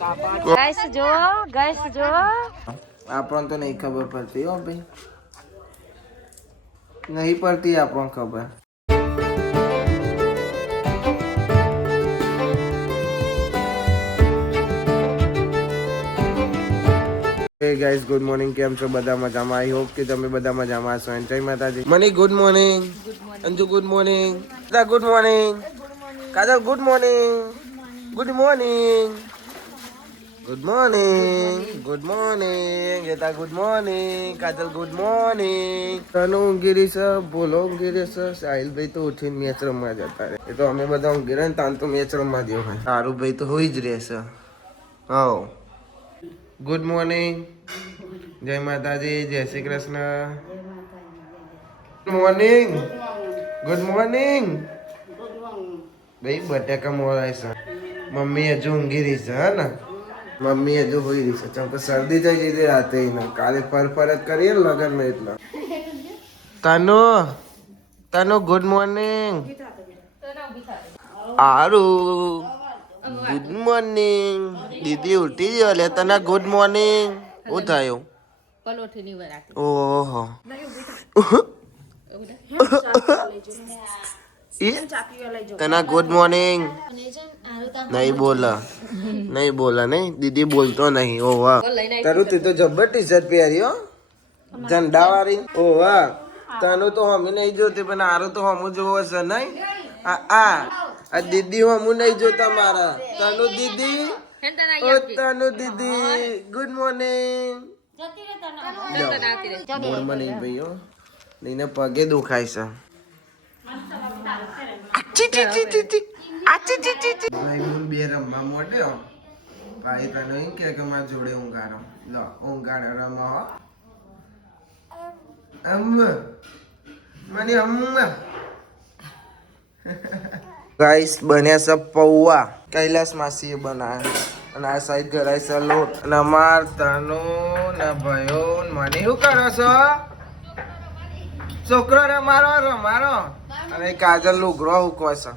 Guys જો આપણને તો નહીં ખબર પડતી હો ભાઈ, નહીં પડતી આપણને ખબર. Hey guys, good morning. કેમ છો બધા મજામાં? આઈ હોપ કે તમે બધા મજામાં હશો. જય માતાજી. Mani good morning. Anju good morning. દાદા good morning. Kajal good morning. Good morning. Good morning. Good morning. Geeta good morning. Kajal good morning. Tanu ઊંઘી રહી છે, બોલો ઊંઘી રહી છે. સાહિલભાઈ તો ઉઠીને મેચ રમવા જતા રહે. એ તો અમે બધા ઊંઘી રહ્યા ને તાન તો મેચ રમવા જેવું હોય. સારુભાઈ તો હોઈ જ રહેશે. હા, ગુડ મોર્નિંગ. જય માતાજી. જય Shri Krishna. Good morning. Good morning. ભાઈ બટાકા મોરાય છે. મમ્મી હજુ ઊંઘી રહી છે. હા ને મમ્મી હજુ હોઈ રહી છે. ચમ શરદી થઈ જઈ રાતે એને કાલે ફરફરત કરીએ ને લગનમાં એટલે. Tanu good morning. Aaru good morning. દીદી ઉઠી ગયો લે તને ગુડ મોર્નિંગ. શું થયું? ઓહો તને ગુડ મોર્નિંગ. નહીં બોલા નહીં દીદી બોલતો નહીં. ઓ વાહ તારું તું તો જબ્બર ટી શર્ટ પહેરી હો, ઝંડા વાળી. ઓ વાહ તને તો હમી નહીં જોતી પણ આરું તો હમું જોવો છે નહીં. આ દીદી હમું નહીં જોતા મારા. તનુ દીદી, ઓ તનુ દીદી ગુડ મોર્નિંગ. ગુડ મોર્નિંગ ભાઈઓ. નીને પગે દુખાય છે. ભાઈ હું બે રમવા મોડ્યો. ભાઈ તને એમ કે મારા જોડે ઊંઘાડો. લો ઊંઘાડો રમાવો. ગાઈસ બન્યા છે પૌવા. કૈલાસ માસીએ બનાવ્યા અને આ સાઈડ ગરાય છે લોટ. અને અમાર તનો ના ભાઈઓ મને શું કરો છો? છોકરો રમારો. અને કાજલ લુગરો હુકો છે.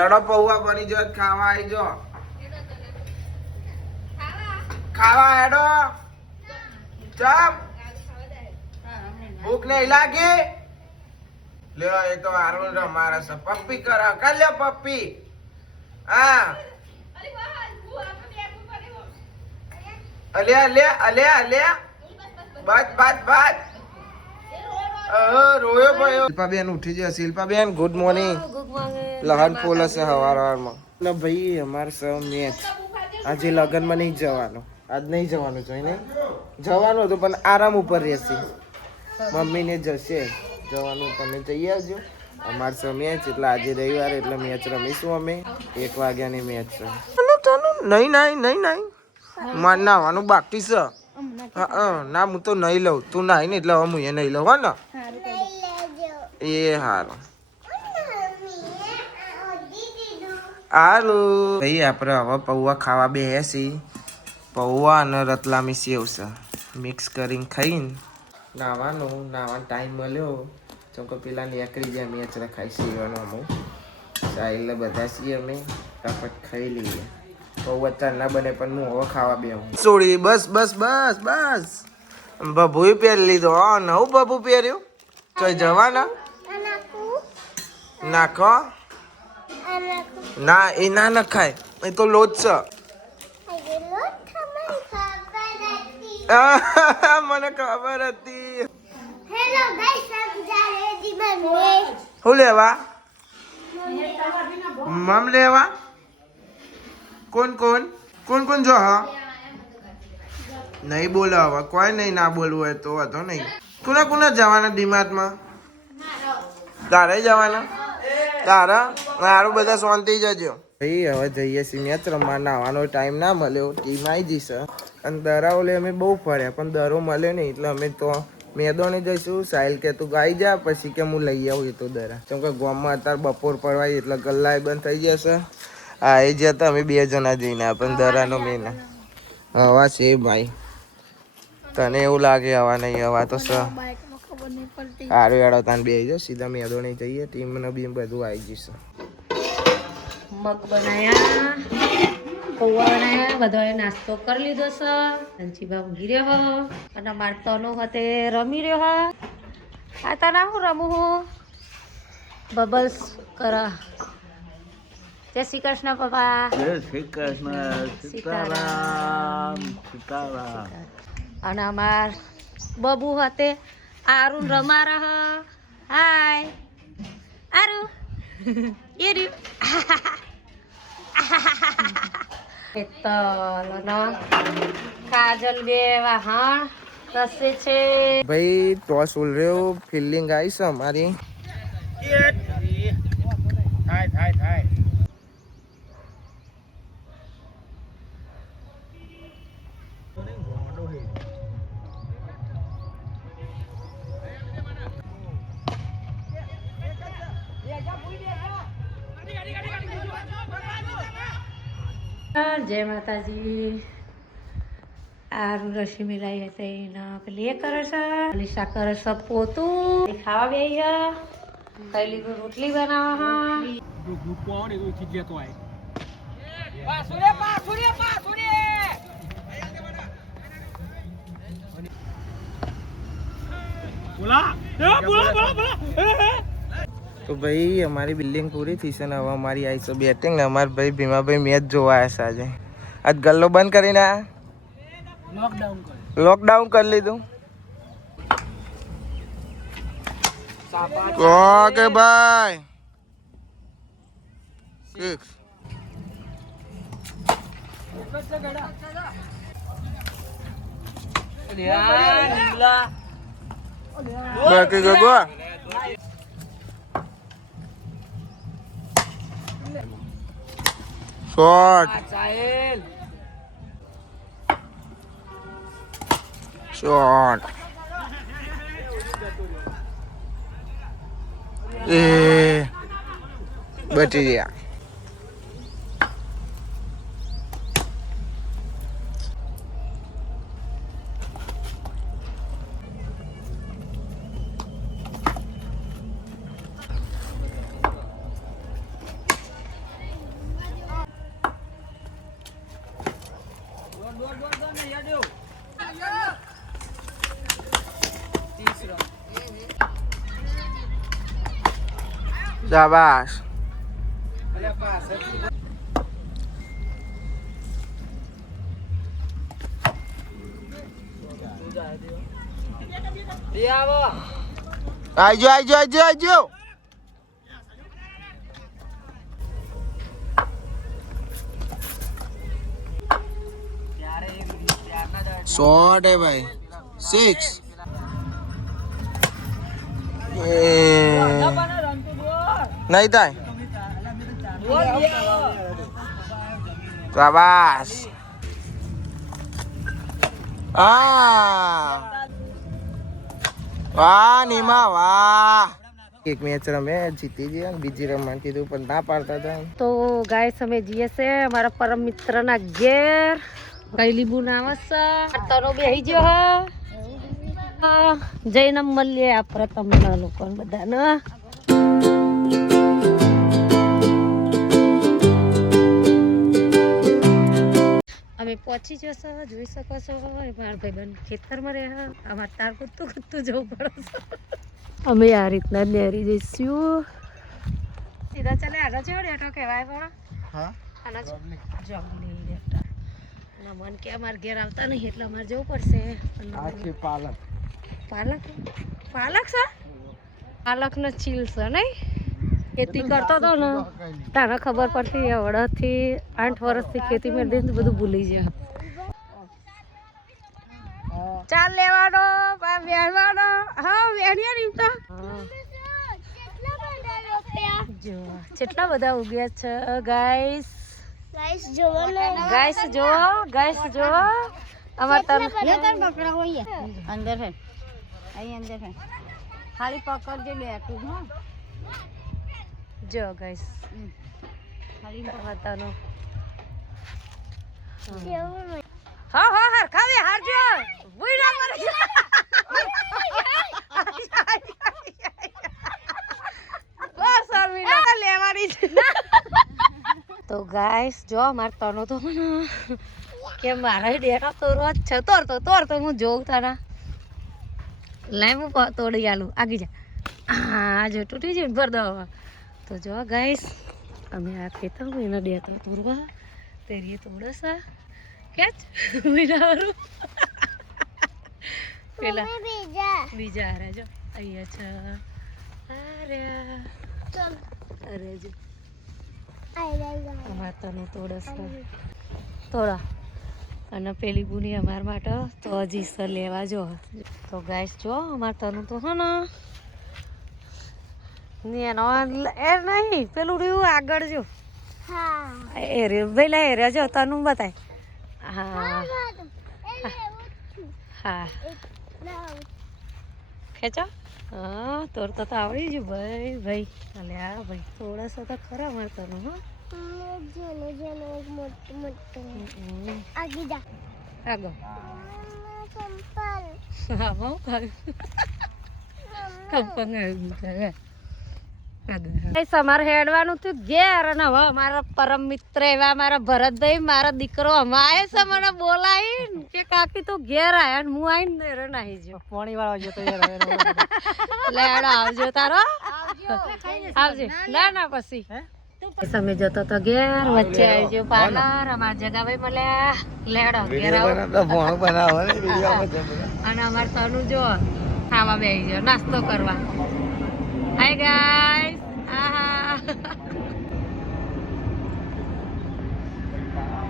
એડો પૌવા બની જો ખાવા આવી જો. ખાવા એડો ચાપ. ભૂખ નહીં લાગી? લ્યો એ તો આરું રમારે છે. પપ્પી કરો કાલ્યો પપ્પી. હા અલ્યા બાત રોયો ભાઈ. શિલ્પાબેન ઉઠી જાય. Shilpaben good morning. લહન ફૂલ હશે હવારમાં. ના ભાઈ અમારે સૌ મેચ આજે લગનમાં નહીં જવાનું. આજ નહીં જવાનું જોઈને જવાનું હતું પણ આરામ ઉપર રહેશે. મમ્મીને જશે જવાનું. તમે જઈ આવજો. અમારે સૌ મેચ એટલે આજે રવિવારે એટલે મેચ રમીશું અમે. 1 વાગ્યાની મેચ છે. નહીં મારે નાવાનું બાકી છે. ના હું તો નહીં લઉં. તું નાઈ ને એટલે હવે હું એ નહીં લઉં. હો ને એ હારું હારું. ભાઈ આપણે હવે પૌવા ખાવા બેસી. પૌવા અને રતલામી સેવ છે મિક્સ કરીને ખાઈને નાવાનો ટાઈમ મળ્યો. ચમ કે પેલા નીકળી જાય મેચ રખાઈ સીવાનો અમુક સાઈલ બધા છીએ અમે ફટાફટ ખાઈ લઈએ. પૌવા ચાર ના બને પણ હું હવે ખાવા બેહું. સોડી બસ બબુ પહેરી લીધો. નવું બબુ પહેર્યું. કઈ જવાના નાખો ના એ ના નખાય. એ તો લોટ છે. મને ખબર હતી. શું લેવા? મમ લેવા. કોણ જો હા નહીં બોલો હવે. કોઈ નહીં ના બોલવું હોય તો વાંધો નહીં. કોના જવાના ડીમાર્ટમાં? તારે જવાના? તારા સારું બધા શાંતિ જજો. ભાઈ હવે જઈએ છીએ મેચ રમવા. નાવાનો ટાઈમ ના મળ્યો. ટીમ આવી જશે. અને દરાઓ લે અમે બહુ ફર્યા પણ દરો મળે નહીં એટલે અમે તો મેદાને જઈશું. સાહિલ કે તું ગાઈ જા પછી કે હું લઈ આવું. એ તો દરા કેમ કે ગામમાં અત્યારે બપોર પડવાય એટલે ગલ્લા બંધ થઈ જશે. હા એ જતા અમે 2 જણા જઈને આપણને દરાનો મેન હવા છે ભાઈ. તને એવું લાગે હવા નહીં? હવા તો સારું એડો તાને બે જાઓ સીધા મેદાને જઈએ. ટીમને બી બધું આવી જશે. મગ બનાયા પૌવાને બધાએ નાસ્તો કરી લીધો છે. અંશીબા ઊંઘી રહ્યો અને અમાર તનો હતે રમી રહ્યો. આ તને હું રમું હું બબલ્સ કરા. જય શ્રી કૃષ્ણ પપ્પા. જય શ્રી કૃષ્ણ. સીતારામ સીતારામ. અને અમાર બબુ હતે આરુન રમા રહ. હાય આરુ એ કાજલ બે વાહણ રસે છે. ભાઈ ટોસ ઉલ રહ્યો ફિલ્ડિંગ આવી છે અમારી. થાય જય માતાજી. આરું રસી મિલાઈ હતી એના પેલી એ કરે છે. લીસા કરે છે પોતું ખાવા બે પહેલી રોટલી બનાવવા. તો ભાઈ અમારી બિલ્ડિંગ પૂરી થઈ છે ને હવે અમારી આવી છે બેટિંગ ને અમારા ભાઈ ભીમાભાઈ મેચ જોવા આવ્યા છે આજે. આજ ગલ્લો બંધ કરીને લોકડાઉન કરી લીધું. ઓકે ભાઈ બાકી ગગો શોટ શોટ એ બચી ગયા. શાબાશ. આજો शॉट है भाई 6 नहीं था शाबाश वाह नीमा वाह एक मैच रमे जीती गया बीजी रमवा कीधुं पण ना पाडता था तो गाइस અમે જીએ છે અમારા પરમ મિત્રના ઘેર કઈ લીંબુ નાવસ તનો બેહી ગયો હ જઈને મળીએ આપણે તમને લોકોને બધાને. અમે પહોંચી જશો જોઈ શકો છો મારા ભાઈબંધ ખેતરમાં રહ્યા. અમારે તાર કૂદતું જવું પડે છે. અમે આ રીતના નેરી જઈશું સીધા ચાલે. આના જેવો ડેટો કહેવાય પણ આના જંગલી ડેટા. મન કે અમારે ઘેર આવતા નહીં એટલે અમારે જવું પડશે. પાલક પાલક પાલક છે પાલક નો ચીલ છે નહીં. ખેતી કરતો હતો ને તારે ખબર પડતી હવડાથી 8 વર્ષથી ખેતી મેં દઈને બધું ભૂલી જાય. ચાલ લેવાનો વેણવાનો. હા વેણ્યા નહીં તો જો કેટલા બધા ઉગ્યા છે ગાઈસ. ગાઈસ જો અમાર તન પકડા હોય અંદર હે અહીં અંદર હે ખાલી પકડજે બેઠું હો. જો ગાઈસ ખાલી પકડતાનો હા હા હરખાવે હારજો ભૂલા મરી બસ અરમીના લેવાની છે. તો ગાઈસ જો મારે તનો તો કે મારા ડેટો તો રોજ છે તોડતો હું જોઉં તારા લાઈ હું તોડી આલું આગી જા હા જો તૂટી જાય ભર દો તો જો ગાઈસ અમે આ ખેતર એના ડેટો તોડવા તેરી તોડસા કેચ વિનારું પેલા બીજા હારા જો અહીંયા છે અરે જો માતાનું તોડસ તોડા અને પેલી બુની અમાર માટે તો હજી સર લેવા જો તો ગાઈસ જો અમાર તનું તો હા ને એનો એ નહીં પેલું રહ્યું આગળ જો એ રે પેલા એ રે જો તનું બતાય હા હા ખેંચો હા તોડતા તો આવડી ગયું ભાઈ અલે આ ભાઈ થોડાસા તો ખરા મારતાનું હા આગળ હા બહુ અમારે હેડવાનું થયું ઘેર અને હવે મારા પરમ મિત્ર એવા મારા ભરતભાઈ મારા દીકરો અમારે છે મને બોલાવી કે કાકી તું ઘેર આયા હું આવીને રે નાહી જો પાણી વાળો જો તો લેડો આવજો તારો આવજે ના પછી તમે જતો તો ઘેર વચ્ચે આવી ગયો પાર્લર અમાર જગાભાઈ મળ્યા લેડો ઘેર આવો અને અમાર તનું જો ખાવા બેસી ગયો નાસ્તો કરવા હાય ગાઈસ આહા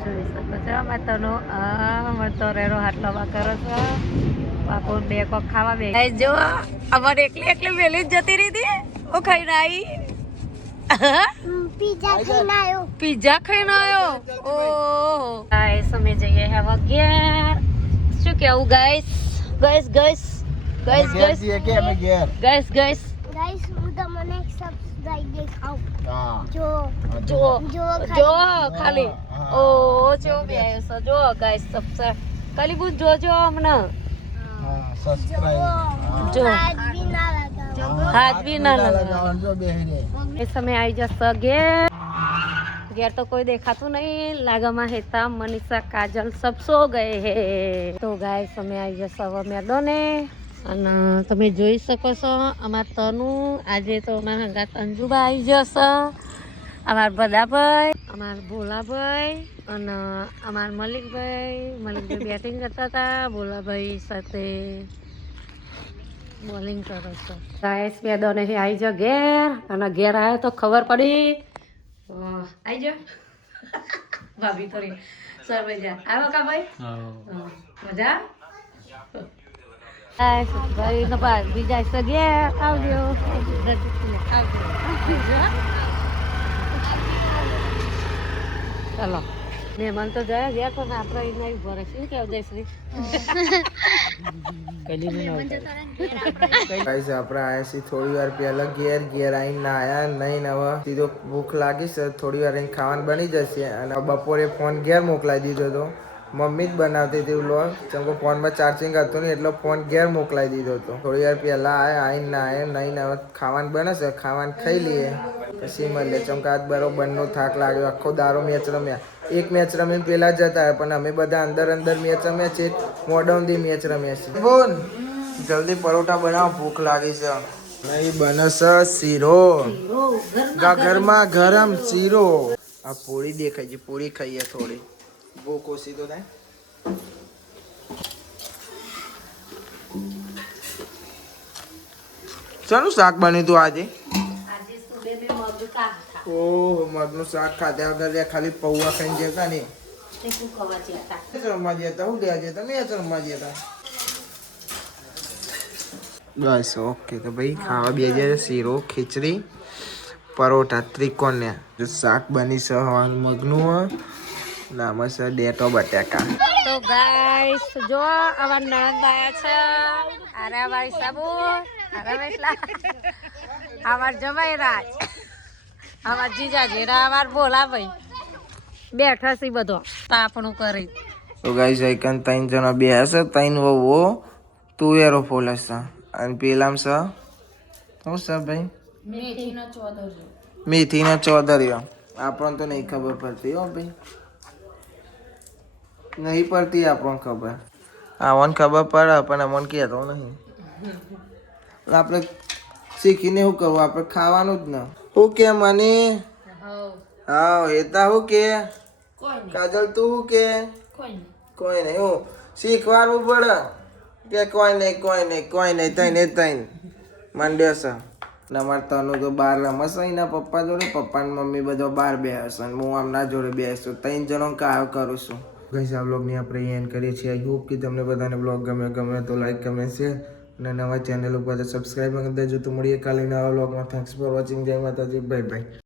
જોઈ શકો છો મતનો મતો રેરો હાટલો કરો છો બાપુ બે કોક ખાવા બે જો અમારે એકલી વેલી જ જતી રહી હતી ઓ ખાઈને આવી પીઝા ખાઈને આવ્યો ઓહો ગાઈસ અમે જઈએ હવે ઘેર શું કેવું ગાઈસ ગાઈસ હું તમને એક સબસ્ક્રાઇબ દેખાઉં જો ખાલી ઓ જો બે આવ્યો જો ગાઈસ સબસ્ક્રાઇબ ખાલી બું જોજો અમને જો હાથ બી ના લગાવવાનું જો બેહીને એ સમય આવી જશે ઘેર તો કોઈ દેખાતું નહીં લાગમાં હેતા મનીષા કાજલ સબ સો ગયે હે તો ગાય સમય આવી જશે હવે મેડોને અને તમે જોઈ શકો છો અમાર તનું આજે તો અમારા હંગાત અંજુબા આવી જશે અમાર બધાભાઈ અમાર ભોલાભાઈ અને અમાર મલિકભાઈ બેટિંગ કરતા હતા ભોલાભાઈ સાથે બોલિંગ કરો છો ગાઈસ મેડોને આવી જાઓ ઘેર અને ઘેર આવ્યો તો ખબર પડી આવી જાઓ ભાભી થોડી સર મજા આવ્યો કા ભાઈ મજા ભાઈ નો ભાઈ બીજા સગે આવજો ચાલો મહેમાન તો જાય ગયા તો આપણે નહીં ભરે શું કેવું જયશ્રી ગાઈસ આપણે આયા છીએ થોડી વાર પહેલા ઘેર આવીને ના આયા નહીં હવે સીધો ભૂખ લાગી છે થોડી વાર અહીં ખાવાનું બની જશે અને બપોરે ફોન ઘેર મોકલાવી દીધો હતો મમ્મી જ બનાવતી હતી વ્લોગ ચમકો ફોનમાં ચાર્જિંગ હતું નહીં એટલે ફોન ઘેર મોકલાવી દીધો હતો થોડી વાર પહેલા આવીને ના આયા નહીં હવે ખાવાનું બનશે ખાવાનું ખાઈ લઈએ પછી મળીએ ચમકા આજ બરોબરનો થાક લાગ્યો આખો દારો મેચ રમ્યા એક મેચ રમીને પેલા જતા પણ અમે બધા અંદર મેચ રમ્યા છે મોડમથી મેચ રમ્યા છે બોલ જલ્દી પરોઠા બનાવો ભૂખ લાગી છે નહીં બનશે શીરો ગરમા ગરમ શીરો આ પૂરી દેખાય છે પૂરી ખાઈએ થોડી ભૂખ ઓછી તો થાય શાનું શાક બન્યું તું આજે ઓહ મગનું શાક ખાધા વગર ખાલી પૌવા ખાઈને જતા ને રમવા જતા હું લેવા જતા મેચ રમવા જતા બસ ઓકે તો ભાઈ ખાવા બે જાય શીરો ખીચડી પરોઠા ત્રિકોણ જો શાક બની છે મગનું નામ છે ડેટો બટાકા તો ગાઈસ જો આવા નણંદ આયા છે અરે ભાઈ સાબુ અરે વેટલા આવાર જમાઈ રાજ આવાર જીજાજી આવાર બોલા ભાઈ બેઠા છે બધો તાપણું કરી તો ગાઈસ આઈકન ત્રણ જણા બે હશે ત્રણ વહુ તુવેરો ફોલસ અને પેલામ છે શું છે ભાઈ મેથીના ચોદરિયો આપણને તો નહીં ખબર પડતી હો ભાઈ, નહીં પડતી આપણને ખબર. આવન ખબર પડે પણ અમને કહેતો નહીં. આપણે શીખીને શું કરવું, આપણે ખાવાનું જ ને. શું કે મને? હા એતા શું કે? કાજલ તું શું કે? કોઈ નહીં. હું શીખવાનું પડે કે કોઈ નહીં કોઈ નહીં કોઈ નહીં તઈને તઈને માંડ્યો છે. અમારે તનું તો બહાર રમશે એના પપ્પા જોડે, પપ્પા ને મમ્મી બધો બહાર બેસે અને હું આમના જોડે બેસું. 3 જણો કાયો કરું છું. ગઈસ આ બ્લોગની આપણે એન્ડ કરીએ છીએ. આઈ હોપ કે તમને બધાને બ્લોગ ગમે તો લાઈક કમેન્ટ શેર અને નવા ચેનલ ઉપર સબસ્ક્રાઈબ કરી દેજો. તો મળીએ કાલે નવા બ્લોગમાં. Thanks for watching. જય માતાજી. Bye bye.